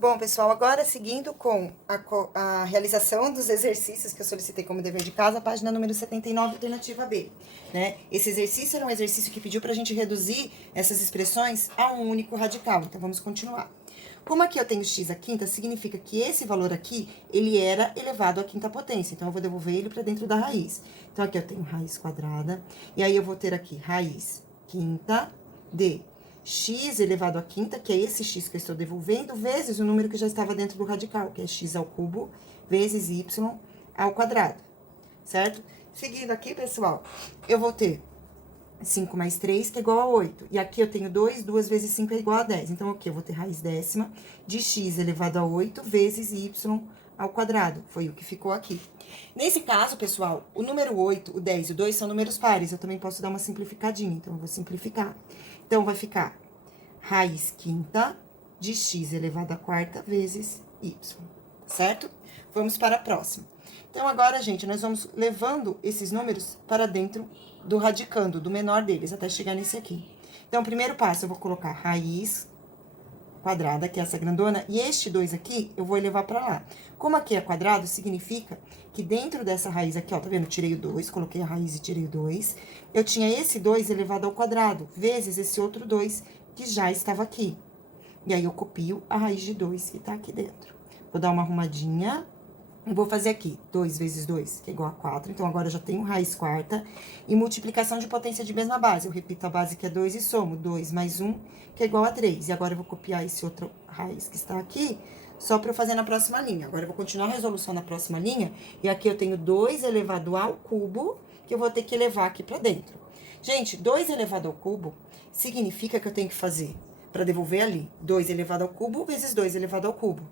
Bom, pessoal, agora seguindo com a realização dos exercícios que eu solicitei como dever de casa, página número 79, alternativa B, né? Esse exercício era um exercício que pediu para a gente reduzir essas expressões a um único radical, então vamos continuar. Como aqui eu tenho x à quinta, significa que esse valor aqui, ele era elevado à quinta potência, então eu vou devolver ele para dentro da raiz. Então aqui eu tenho raiz quadrada, e aí eu vou ter aqui raiz quinta de x elevado à quinta, que é esse x que eu estou devolvendo, vezes o número que já estava dentro do radical, que é x ao cubo, vezes y ao quadrado, certo? Seguindo aqui, pessoal, eu vou ter 5 mais 3, que é igual a 8. E aqui eu tenho 2, 2 vezes 5 é igual a 10. Então, aqui eu vou ter raiz décima de x elevado a 8 vezes y ao quadrado. Foi o que ficou aqui. Nesse caso, pessoal, o número 8, o 10 e o 2 são números pares. Eu também posso dar uma simplificadinha, então eu vou simplificar. Então, vai ficar raiz quinta de x elevado à quarta vezes y, certo? Vamos para a próxima. Então, agora, gente, nós vamos levando esses números para dentro do radicando, do menor deles, até chegar nesse aqui. Então, o primeiro passo, eu vou colocar raiz quadrada, que é essa grandona, e este 2 aqui, eu vou elevar para lá. Como aqui é quadrado, significa que dentro dessa raiz aqui, ó, tá vendo? Tirei o 2, coloquei a raiz e tirei o 2. Eu tinha esse 2 elevado ao quadrado, vezes esse outro 2 que já estava aqui. E aí, eu copio a raiz de 2 que tá aqui dentro. Vou dar uma arrumadinha. Eu vou fazer aqui 2 vezes 2, que é igual a 4. Então, agora eu já tenho raiz quarta. E multiplicação de potência de mesma base. Eu repito a base que é 2 e somo 2 mais 1, que é igual a 3. E agora eu vou copiar esse outro raiz que está aqui, só para eu fazer na próxima linha. Agora eu vou continuar a resolução na próxima linha. E aqui eu tenho 2 elevado ao cubo, que eu vou ter que elevar aqui para dentro. Gente, 2 elevado ao cubo significa que eu tenho que fazer, para devolver ali, 2 elevado ao cubo vezes 2 elevado ao cubo.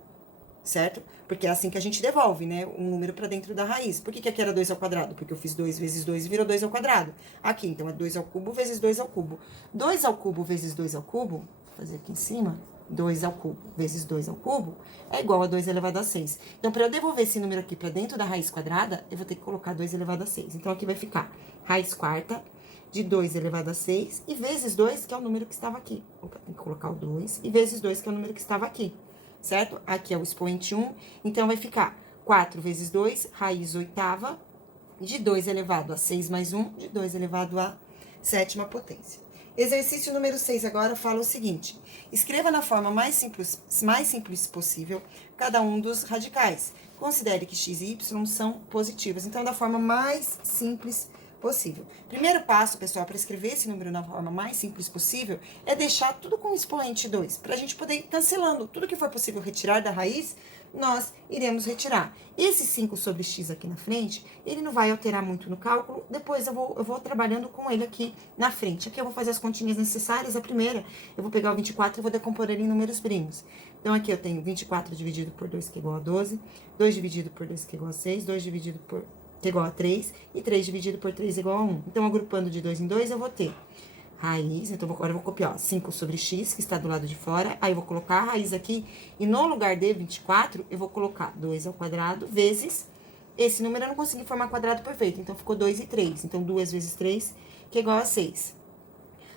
Certo? Porque é assim que a gente devolve, né? Um número para dentro da raiz. Por que aqui era 2 ao quadrado? Porque eu fiz 2 vezes 2 e virou 2 ao quadrado. Aqui, então, é 2 ao cubo vezes 2 ao cubo. 2 ao cubo vezes 2 ao cubo, vou fazer aqui em cima, 2 ao cubo vezes 2 ao cubo, é igual a 2 elevado a 6. Então, para eu devolver esse número aqui para dentro da raiz quadrada, eu vou ter que colocar 2 elevado a 6. Então, aqui vai ficar raiz quarta de 2 elevado a 6 e vezes 2, que é o número que estava aqui. Opa, tem que colocar o 2 e vezes 2, que é o número que estava aqui. Certo? Aqui é o expoente 1, então vai ficar 4 vezes 2, raiz oitava, de 2 elevado a 6 mais 1, de 2 elevado a sétima potência. Exercício número 6 agora fala o seguinte: escreva na forma mais simples possível cada um dos radicais. Considere que x e y são positivos. Então, da forma mais simples possível. Primeiro passo, pessoal, para escrever esse número na forma mais simples possível, é deixar tudo com expoente 2, para a gente poder ir cancelando. Tudo que for possível retirar da raiz, nós iremos retirar. Esse 5 sobre x aqui na frente, ele não vai alterar muito no cálculo, depois eu vou trabalhando com ele aqui na frente. Aqui eu vou fazer as continhas necessárias. A primeira, eu vou pegar o 24 e vou decompor ele em números primos. Então, aqui eu tenho 24 dividido por 2, que é igual a 12, 2 dividido por 2, que é igual a 6, 2 dividido por que é igual a 3, e 3 dividido por 3 é igual a 1. Então, agrupando de 2 em 2, eu vou ter raiz, então agora eu vou copiar, ó, 5 sobre x, que está do lado de fora, aí eu vou colocar a raiz aqui, e no lugar de 24, eu vou colocar 2 ao quadrado, vezes, esse número eu não consegui formar quadrado perfeito, então ficou 2 e 3, então 2 vezes 3, que é igual a 6.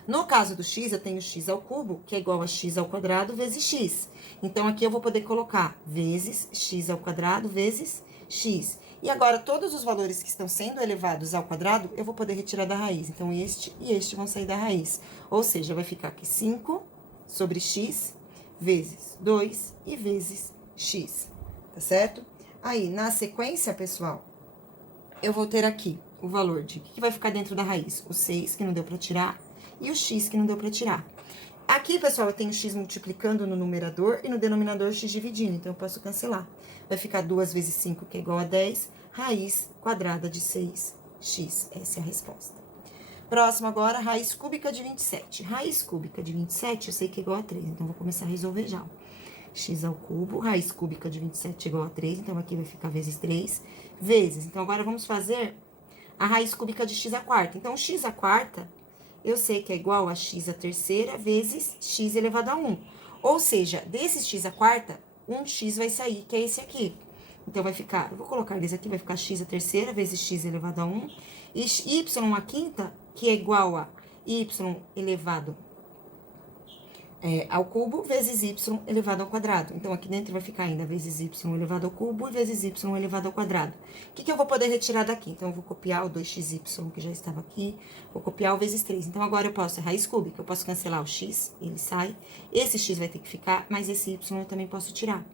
No caso do x, eu tenho x ao cubo, que é igual a x ao quadrado, vezes x. Então, aqui eu vou poder colocar vezes x ao quadrado, vezes x. E agora, todos os valores que estão sendo elevados ao quadrado, eu vou poder retirar da raiz. Então, este e este vão sair da raiz. Ou seja, vai ficar aqui 5 sobre x, vezes 2 e vezes x. Tá certo? Aí, na sequência, pessoal, eu vou ter aqui o valor de... O que vai ficar dentro da raiz? O 6, que não deu para tirar, e o x, que não deu para tirar. Aqui, pessoal, eu tenho x multiplicando no numerador e no denominador x dividindo, então eu posso cancelar. Vai ficar 2 vezes 5, que é igual a 10, raiz quadrada de 6x. Essa é a resposta. Próximo agora, raiz cúbica de 27. Raiz cúbica de 27, eu sei que é igual a 3, então vou começar a resolver já. X ao cubo, raiz cúbica de 27 é igual a 3, então aqui vai ficar vezes 3, vezes. Então, agora vamos fazer a raiz cúbica de x à quarta. Então, x à quarta, eu sei que é igual a x à terceira vezes x elevado a 1. Ou seja, desse x à quarta, um x vai sair, que é esse aqui. Então, vai ficar, eu vou colocar eles aqui, vai ficar x à terceira vezes x elevado a 1. E y à quinta, que é igual a y elevado ao cubo vezes y elevado ao quadrado. Então, aqui dentro vai ficar ainda vezes y elevado ao cubo e vezes y elevado ao quadrado. O que eu vou poder retirar daqui? Então, eu vou copiar o 2xy, que já estava aqui, vou copiar o vezes 3. Então, agora eu posso, raiz cúbica, eu posso cancelar o x, ele sai. Esse x vai ter que ficar, mas esse y eu também posso tirar.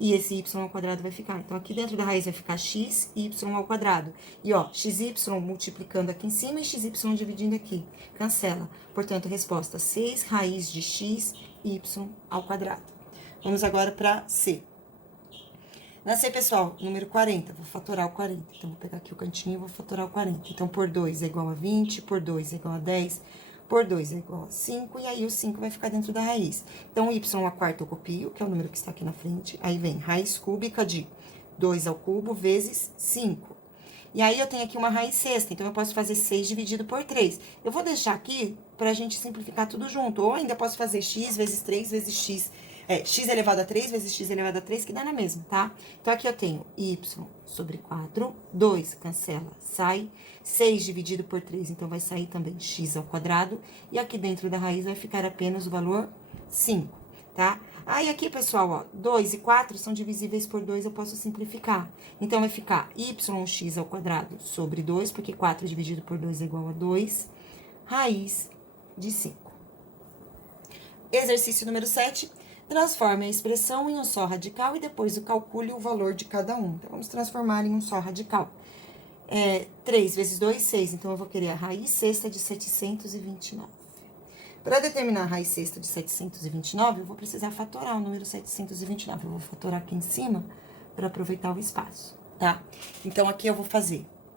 E esse y ao quadrado vai ficar. Então, aqui dentro da raiz vai ficar x e y ao quadrado. E, ó, xy multiplicando aqui em cima e xy dividindo aqui. Cancela. Portanto, resposta 6 raiz de x, y ao quadrado. Vamos agora para C. Na C, pessoal, número 40, vou fatorar o 40. Então, vou pegar aqui o cantinho e vou fatorar o 40. Então, por 2 é igual a 20, por 2 é igual a 10, por 2 é igual a 5, e aí o 5 vai ficar dentro da raiz. Então, y a quarta eu copio, que é o número que está aqui na frente. Aí vem raiz cúbica de 2 ao cubo vezes 5. E aí, eu tenho aqui uma raiz sexta, então eu posso fazer 6 dividido por 3. Eu vou deixar aqui pra gente simplificar tudo junto. Ou ainda posso fazer x vezes 3 vezes x. X elevado a 3 vezes x elevado a 3, que dá na mesma, tá? Então, aqui eu tenho y sobre 4, 2, cancela, sai. 6 dividido por 3, então vai sair também x ao quadrado. E aqui dentro da raiz vai ficar apenas o valor 5, tá? Aí, aqui, pessoal, ó, 2 e 4 são divisíveis por 2, eu posso simplificar. Então, vai ficar yx ao quadrado sobre 2, porque 4 dividido por 2 é igual a 2, raiz de 5. Exercício número 7. Transforme a expressão em um só radical e depois calcule o valor de cada um. Então, vamos transformar em um só radical. 3 vezes 2, 6. Então, eu vou querer a raiz sexta de 729. Para determinar a raiz sexta de 729, eu vou precisar fatorar o número 729. Eu vou fatorar aqui em cima para aproveitar o espaço, tá? Então, aqui eu vou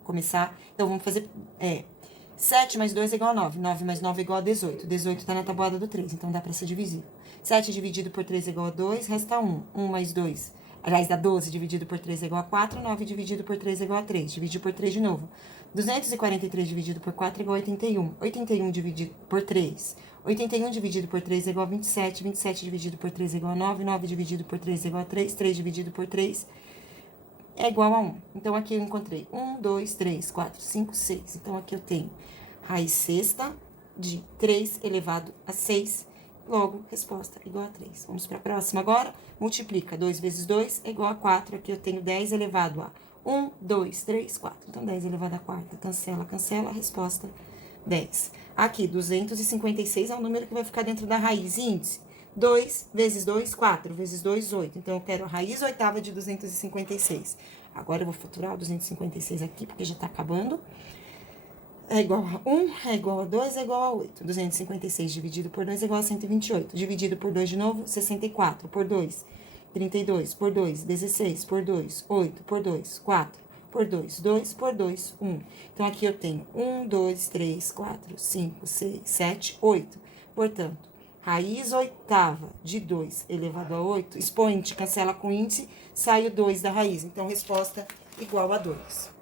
começar... Então, vamos fazer... 7 mais 2 é igual a 9. 9 mais 9 é igual a 18. 18 está na tabuada do 3, então dá para ser divisível. 7 dividido por 3 é igual a 2, resta 1. 1 mais 2, aliás, dá 12 dividido por 3 é igual a 4. 9 dividido por 3 é igual a 3. Dividir por 3 de novo. 243 dividido por 4 é igual a 81. 81 dividido por 3. 81 dividido por 3 é igual a 27. 27 dividido por 3 é igual a 9. 9 dividido por 3 é igual a 3. 3 dividido por 3 é igual a 1. Então, aqui eu encontrei 1, 2, 3, 4, 5, 6. Então, aqui eu tenho raiz sexta de 3 elevado a 6. Logo, resposta igual a 3. Vamos para a próxima agora. Multiplica 2 vezes 2 é igual a 4. Aqui eu tenho 10 elevado a 1, 2, 3, 4. Então, 10 elevado a quarta. Cancela, cancela. Resposta 10. Aqui, 256 é o número que vai ficar dentro da raiz índice. 2 vezes 2, 4. Vezes 2, 8. Então, eu quero a raiz oitava de 256. Agora, eu vou faturar o 256 aqui, porque já tá acabando. É igual a 1, é igual a 2, é igual a 8. 256 dividido por 2 é igual a 128. Dividido por 2 de novo, 64. Por 2, 32. Por 2, 16. Por 2, 8. Por 2, 4. Por 2, 2. Por 2, 1. Então, aqui eu tenho 1, 2, 3, 4, 5, 6, 7, 8. Portanto, raiz oitava de 2 elevado a 8, expoente cancela com índice, sai o 2 da raiz. Então, resposta igual a 2.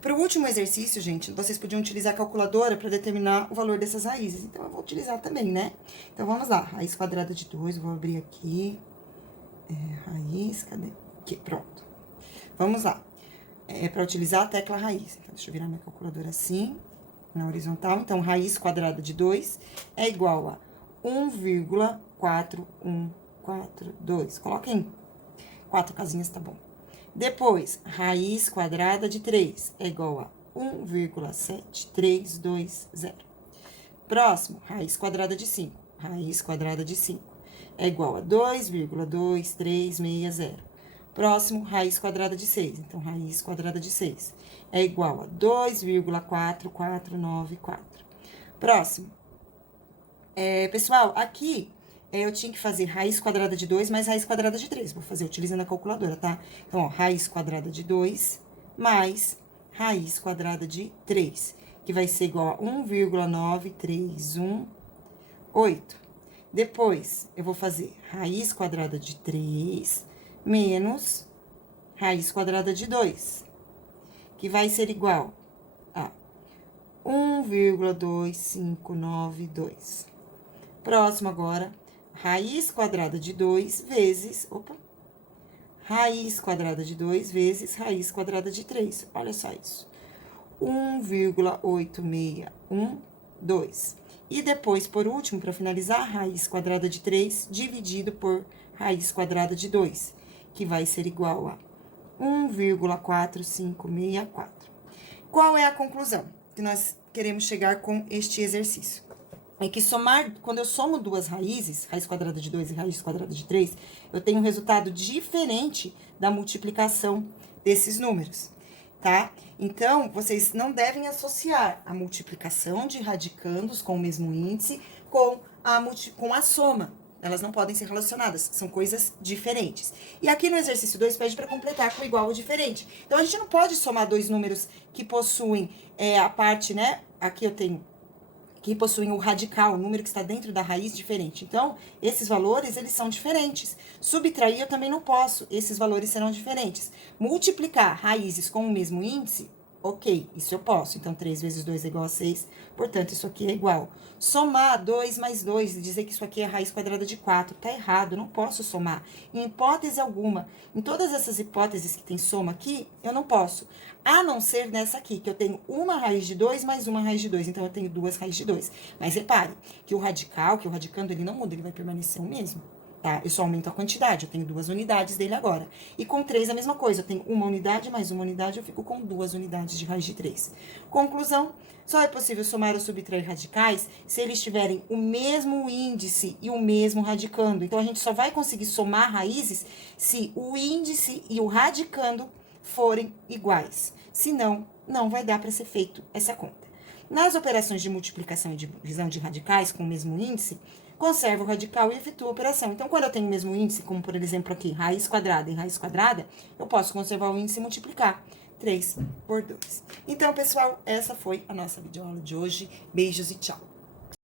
Para o último exercício, gente, vocês podiam utilizar a calculadora para determinar o valor dessas raízes. Então, eu vou utilizar também, né? Então, vamos lá. Raiz quadrada de 2, vou abrir aqui. Raiz, cadê? Aqui, pronto. Vamos lá. Para utilizar a tecla raiz. Então, deixa eu virar minha calculadora assim, na horizontal. Então, raiz quadrada de 2 é igual a 1,4142. Coloquem 4 casinhas, tá bom. Depois, raiz quadrada de 3 é igual a 1,7320. Próximo, raiz quadrada de 5. Raiz quadrada de 5 é igual a 2,2360. Próximo, raiz quadrada de 6. Então, raiz quadrada de 6 é igual a 2,4494. Próximo. Pessoal, aqui... eu tinha que fazer raiz quadrada de 2 mais raiz quadrada de 3. Vou fazer utilizando a calculadora, tá? Então, ó, raiz quadrada de 2 mais raiz quadrada de 3, que vai ser igual a 1,9318. Depois, eu vou fazer raiz quadrada de 3 menos raiz quadrada de 2, que vai ser igual a 1,2592. Próximo agora... raiz quadrada de 2 vezes... raiz quadrada de 2 vezes raiz quadrada de 3. Olha só isso. 1,8612. E depois, por último, para finalizar, raiz quadrada de 3 dividido por raiz quadrada de 2, que vai ser igual a 1,4564. Qual é a conclusão que nós queremos chegar com este exercício? É que somar, quando eu somo duas raízes, raiz quadrada de 2 e raiz quadrada de 3, eu tenho um resultado diferente da multiplicação desses números, tá? Então, vocês não devem associar a multiplicação de radicandos com o mesmo índice com a soma. Elas não podem ser relacionadas, são coisas diferentes. E aqui no exercício 2 pede para completar com igual ou diferente. Então, a gente não pode somar dois números que possuem a parte, né? Aqui eu tenho que possuem o radical, o número que está dentro da raiz diferente. Então, esses valores, eles são diferentes. Subtrair eu também não posso, esses valores serão diferentes. Multiplicar raízes com o mesmo índice, ok, isso eu posso. Então, 3 vezes 2 é igual a 6, portanto, isso aqui é igual. Somar 2 mais 2 e dizer que isso aqui é raiz quadrada de 4, tá errado, eu não posso somar. Em hipótese alguma, em todas essas hipóteses que tem soma aqui, eu não posso. A não ser nessa aqui, que eu tenho uma raiz de 2 mais uma raiz de 2. Então, eu tenho duas raízes de 2. Mas repare que o radical, que o radicando, ele não muda, ele vai permanecer o mesmo, tá? Eu só aumento a quantidade, eu tenho 2 unidades dele agora. E com 3 a mesma coisa, eu tenho uma unidade mais uma unidade, eu fico com 2 unidades de raiz de 3. Conclusão, só é possível somar ou subtrair radicais se eles tiverem o mesmo índice e o mesmo radicando. Então, a gente só vai conseguir somar raízes se o índice e o radicando forem iguais. Senão, não vai dar para ser feito essa conta. Nas operações de multiplicação e divisão de radicais com o mesmo índice, conservo o radical e efetuo a operação. Então, quando eu tenho o mesmo índice, como por exemplo aqui, raiz quadrada e raiz quadrada, eu posso conservar o índice e multiplicar 3 por 2. Então, pessoal, essa foi a nossa videoaula de hoje. Beijos e tchau!